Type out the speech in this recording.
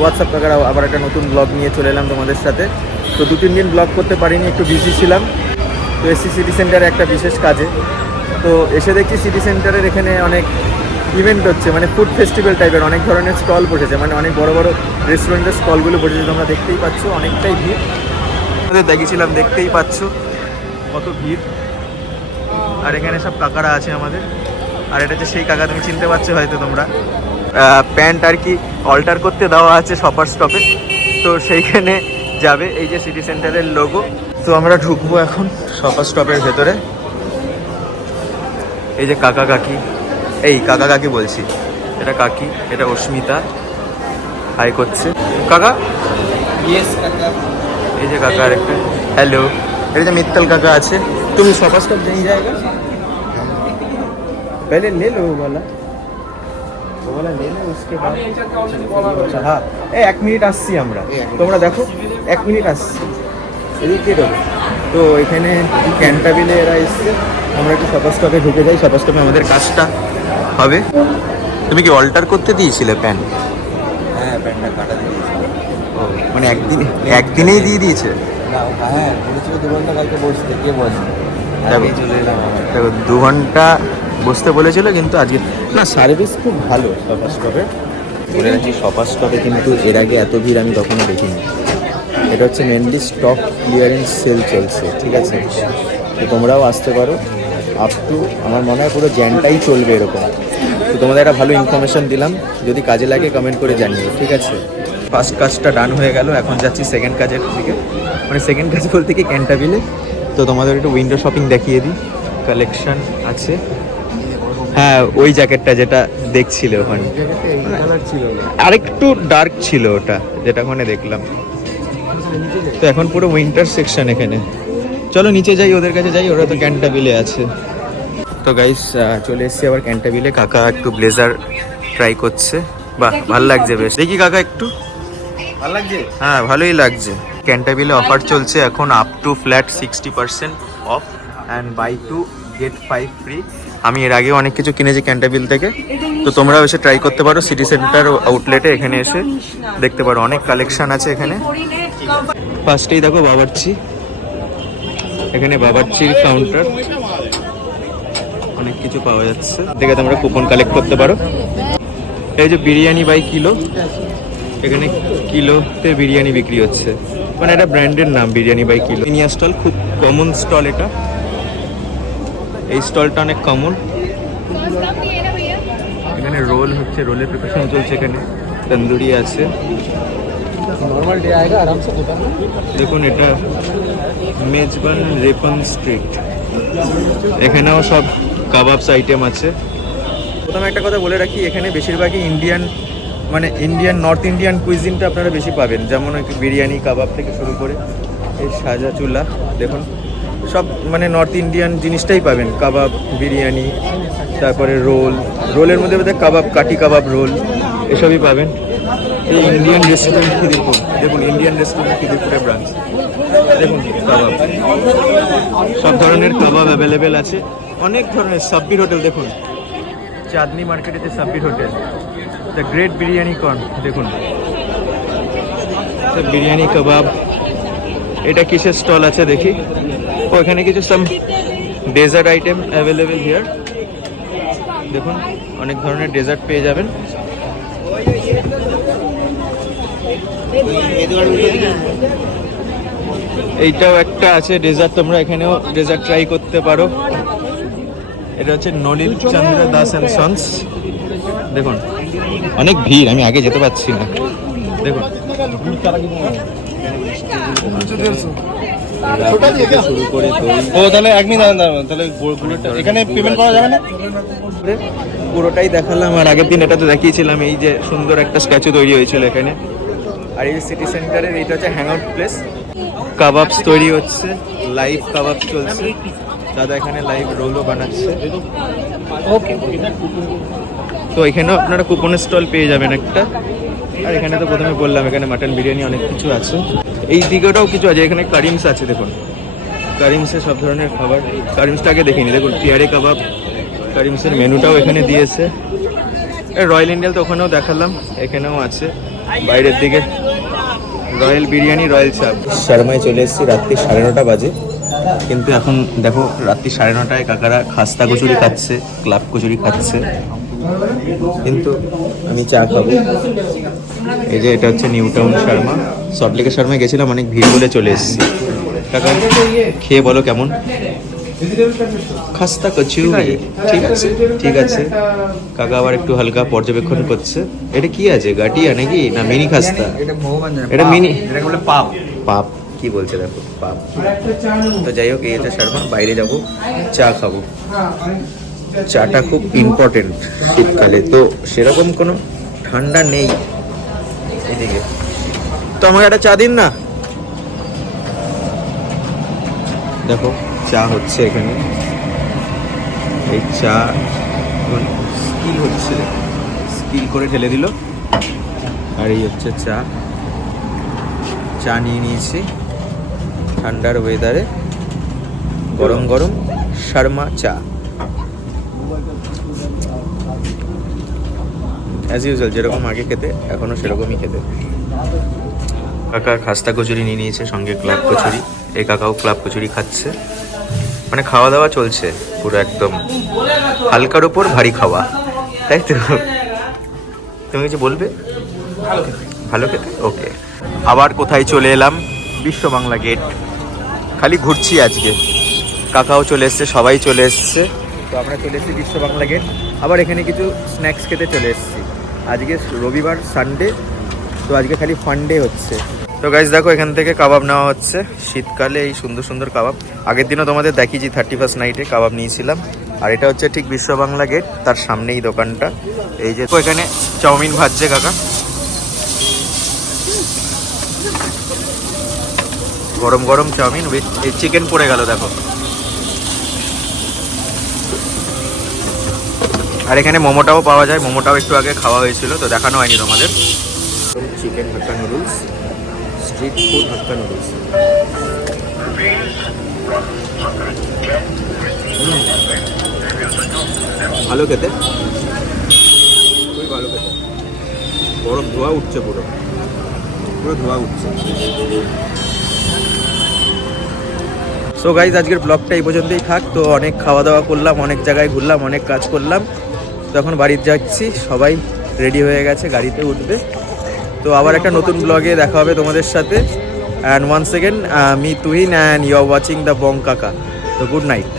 WhatsApp কাকার আবার একটা নতুন ব্লগ নিয়ে চলে এলাম তোমাদের সাথে। তো 2-3 দিন ব্লগ করতে পারিনি, একটু বিজি ছিলাম। তো এসছি সিটি সেন্টারে একটা বিশেষ কাজে। তো এসে দেখছি সিটি সেন্টারের এখানে অনেক ইভেন্ট হচ্ছে, মানে ফুড ফেস্টিভ্যাল টাইপের অনেক ধরনের স্টল বসেছে, মানে অনেক বড় বড় রেস্টুরেন্টের স্টলগুলো বসেছে। তোমরা দেখতেই পাচ্ছ অনেকটাই ভিড়, আমাদের দেখেছিলাম, দেখতেই পাচ্ছ কত ভিড়। আর এখানে সব কাকারা আছে আমাদের। আর এটা হচ্ছে সেই কাকা, তুমি চিনতে পারছো হয়তো তোমরা। প্যান্ট আর কি অল্টার করতে দেওয়া আছে শপার স্টপে, তো সেইখানে যাবে। এই যে সিটি সেন্টারের লোগো। তো আমরা ঢুকবো এখন শপার স্টপের ভেতরে। এই যে কাকা কাকি, এই কাকা কাকি বলছি, এটা কাকি, এটা অস্মিতা হাই করছে। কাকা, ইয়েস কাকা। এই যে কাকা আর একটা হ্যালো। এটা যে মিত্তল কাকা আছে। তুমি শপার স্টপ नहीं जाएगा पहले ले लो वो वाला ले लो उसके बाद। হ্যাঁ এই 1 মিনিট আসছি আমরা, তোমরা দেখো 1 মিনিট আসছি এদিকে ঢোকো। তো এখানে ক্যান্টাবিলে এরা এসছে, আমরা একটু শপার স্টপে ঢুকে যাই। শপার স্টপে আমাদের কাজটা হবে। তুমি কি অল্টার করতে দিয়েছিলে প্যান্ট? হ্যাঁ, প্যান্টটা কাটা দিয়েছিল। মানে একদিনেই দিয়ে দিয়েছে? না, হ্যাঁ বলেছিল 2 ঘন্টা কালকে বসতে, কে বসে আমি চলে এলাম। দেখো 2 ঘন্টা বসতে বলেছিল, কিন্তু আজকে না, সার্ভিস খুব ভালো শপার স্টপে। বলে রাখি, শপার স্টপে কিন্তু এর আগে এত ভিড় আমি কখনো দেখিনি। এটা হচ্ছে মেনলি স্টক ক্লিয়ারেন্স সেল চলছে, ঠিক আছে? তো তোমরাও আসতে পারো। আপ টু আমার মনে হয় পুরো জ্যানটাই চলবে এরকম। তো তোমাদের একটা ভালো ইনফরমেশন দিলাম, যদি কাজে লাগে কমেন্ট করে জানিও, ঠিক আছে? ফার্স্ট কাজটা ডান হয়ে গেল, এখন যাচ্ছি সেকেন্ড কাজের দিকে। মানে সেকেন্ড কাজ বলতে কি ক্যান্টাবিলে। তো তোমাদের একটু উইন্ডো শপিং দেখিয়ে দিই, কালেকশন আছে। হ্যাঁ, ওই জ্যাকেটটা যেটা দেখছিলে ওখানে আরেকটু ডার্ক ছিল ওটা, যেটা ওখানে দেখলাম। তো এখন পুরো উইন্টার সেকশন এখানে। চলো নিচে যাই, ওদের কাছে যাই, ওরা তো ক্যান্টাবিলে আছে। তো গাইস চলে এসেছি আবার ক্যান্টাবিলে। কাকা একটু ব্লেজার ট্রাই করছে। বাহ, ভালো লাগছে বেশ। দেখি কাকা একটু ভালো লাগছে? হ্যাঁ, ভালোই লাগছে। ক্যান্টাবিলে অফার চলছে এখন, up to flat 60% off and buy 2 get 5 free. আমি এর আগে অনেক কিছু কিনেছি ক্যান্টাবিল থেকে, তো তোমরাও এসে ট্রাই করতে পারো। সিটি সেন্টার আউটলেটে এখানে এসে দেখতে পারো, অনেক কালেকশন আছে এখানে। ফার্স্টেই দেখো বাবরচি, এখানে বাবরচির কাউন্টার, অনেক কিছু পাওয়া যাচ্ছে। দেখে তোমরা কুপন কালেক্ট করতে পারো। এই যে বিরিয়ানি বাই কিলো, এখানে কিলোতে বিরিয়ানি বিক্রি হচ্ছে, মানে এটা ব্র্যান্ডের নাম বিরিয়ানি বাই কিলো। ইনিয়া স্টল খুব কমন স্টল এটা, এই স্টলটা অনেক কমন। এখানে রোল হচ্ছে, রোলের প্রিপারেশন চলছে এখানে। তন্দুরি আছে, নর্মাল ডে আएगा आराम से दुकान में। দেখুন এটা মেজবান রেপন স্ট্রিট, এখানেও সব কাবাবস আইটেম আছে। প্রথমে একটা কথা বলে রাখি, এখানে বেশিরভাগই ইন্ডিয়ান, মানে ইন্ডিয়ান নর্থ ইন্ডিয়ান কুইজিনটা আপনারা বেশি পাবেন। যেমন বিরিয়ানি কাবাব থেকে শুরু করে এই সাজা চুলা, দেখুন সব মানে নর্থ ইন্ডিয়ান জিনিসটাই পাবেন। কাবাব, বিরিয়ানি, তারপরে রোল, রোলের মধ্যে বোধহয় কাবাব, কাটি কাবাব রোল, এসবই পাবেন। এই ইন্ডিয়ান রেস্টুরেন্ট কি দেখুন, দেখুন ইন্ডিয়ান রেস্টুরেন্ট খিদিরপুরে ব্রাঞ্চ, দেখুন কাবাব, সব ধরনের কাবাব অ্যাভেলেবেল আছে। অনেক ধরনের সাব্বির হোটেল, দেখুন চাঁদনি মার্কেটেতে Sabbir hotel. The great biryani corn, দেখুন বিরিয়ানি কাবাব। এটা কিসের স্টল আছে দেখি। ও এখানে কিছু সাম ডেজার্ট আইটেম অ্যাভেলেবেল হিয়ার, দেখুন অনেক ধরনের ডেজার্ট পেয়ে যাবেন। এইটাও একটা আছে ডেজার্ট, তোমরা এখানেও ডেজার্ট ট্রাই করতে পারো। এটা হচ্ছে নলিন চন্দ্র দাস অ্যান্ড সন্স, দেখুন অনেক ভিড়, আমি আগে যেতে পারছি না। দেখুন শুরু করে ও তাহলে 1 মিনিট দাঁড়ান, তাহলে এখানে পেমেন্ট করা যাবে না? পুরোটাই দেখালাম। আর আগের দিন এটা তো দেখিয়েছিলাম, এই যে সুন্দর একটা স্ট্যাচু তৈরি হয়েছিল এখানে। আর এই সিটি সেন্টারের এইটা হচ্ছে হ্যাং আউট প্লেস। কাবাবস তৈরি হচ্ছে, লাইভ কাবাব চলছে। দাদা এখানে লাইভ রোলও বানাচ্ছে। ওকে, তো এখানেও আপনারা কুপনের স্টল পেয়ে যাবেন একটা। আর এখানে তো প্রথমে বললাম, এখানে মাটন বিরিয়ানি অনেক কিছু আছে। এই দিকেটাও কিছু আছে, এখানে কারিমস আছে, দেখুন কারিমসে সব ধরনের খাবার। কারিমসটা আগে দেখিনি, দেখুন টিয়ারে কাবাব, কারিমসের মেনুটাও এখানে দিয়েছে। রয়্যাল ইন্ডিয়াল তো ওখানেও দেখালাম, এখানেও আছে। বাইরের দিকে রয়্যাল বিরিয়ানি, রয়্যাল চাপ। শর্মায় চলে এসেছি, রাত্রি 9:30 বাজে, কিন্তু এখন দেখো রাত্রি 9:30 কাকারা খাস্তা কচুরি খাচ্ছে, ক্লাব কচুরি খাচ্ছে, কিন্তু আমি চা খাবো। এই যে এটা হচ্ছে নিউ টাউন শর্মা। সল্টলেকের শর্মায় গেছিলাম, অনেক ভিড় বলে চলে এসেছি। কাকা খেয়ে বলো কেমন? খাস্তা কচুরি ঠিক আছে, ঠিক আছে। কাকা আবার একটু হালকা পর্যবেক্ষণ করছে। এটা কি আছে, গাটিয়া নাকি না মিনি খাস্তা? এটা ভগবান জানে। এটা মিনি, এটাকে বলে পাপ। পাপ কি বলছে দেখো, পাপ। তো যাই হোক, এই হচ্ছে শর্মা। বাইরে যাবো, চা খাবো। চাটা খুব ইম্পর্টেন্ট শীতকালে, তো সেরকম কোনো ঠান্ডা নেই এদিকে। তো আমাকে একটা চা দিন না। দেখো চা হচ্ছে এখানে, এই চা স্কিল হচ্ছে, স্কিল করে ঢেলে দিল। আর এই হচ্ছে চা, চা নিয়ে নিয়েছি ঠান্ডার ওয়েদারে, গরম গরম শর্মা চা। অ্যাজ ইউজুয়াল যেরকম আগে খেতে, এখনও সেরকমই খেতে। কাকা খাস্তা কচুরি নিয়ে নিয়েছে, সঙ্গে ক্লাব কচুরি। এই কাকাও ক্লাব কচুরি খাচ্ছে। মানে খাওয়া দাওয়া চলছে পুরো একদম হালকার উপর ভারী খাওয়া, তাই তো? তুমি কিছু বলবে? ভালো খেতে, ওকে। আবার কোথায় চলে এলাম? বিশ্ব বাংলা গেট। খালি ঘুরছি আজকে। কাকাও চলে এসছে, সবাই চলে এসছে। তো আমরা চলে এসেছি বিশ্ব বাংলা গেট। আবার এখানে কিছু স্ন্যাক্স খেতে চলে এসেছি। আজকে রবিবার, সানডে, তো আজকে খালি ফান্ডে হচ্ছে। তো গাইজ দেখো, এখান থেকে কাবাব নেওয়া হচ্ছে। শীতকালে এই সুন্দর সুন্দর কাবাব। আগের দিনও তোমাদের দেখিয়েছি, 31st নাইটে কাবাব নিয়েছিলাম। আর এটা হচ্ছে ঠিক বিশ্ব বাংলা গেট, তার সামনেই দোকানটা। এই যে তো এখানে চাউমিন ভাজছে কাকা, গরম গরম চাউমিন উইথ এই চিকেন পড়ে গেল দেখো। আর এখানে মোমোটাও পাওয়া যায়, মোমোটাও একটু আগে খাওয়া হয়েছিল, তো দেখানো হয়নি তোমাদের। চিকেন হাক্কা নুডলস, স্ট্রিট ফুড হাক্কা নুডলস। ভালো খেতে, খুবই ভালো খেতে। গরম ধোয়া উঠছে, পুরো পুরো ধোয়া উঠছে। সো গাইজ, আজকের ব্লগটা এই পর্যন্তই থাক। তো অনেক খাওয়া দাওয়া করলাম, অনেক জায়গায় ঘুরলাম, অনেক কাজ করলাম। তো এখন বাড়িতে যাচ্ছি, সবাই রেডি হয়ে গেছে, গাড়িতে উঠবে। তো আবার একটা নতুন ব্লগে দেখা হবে তোমাদের সাথে। And once second me Tuhin and you are watching the Bong Kaka. তো গুড নাইট।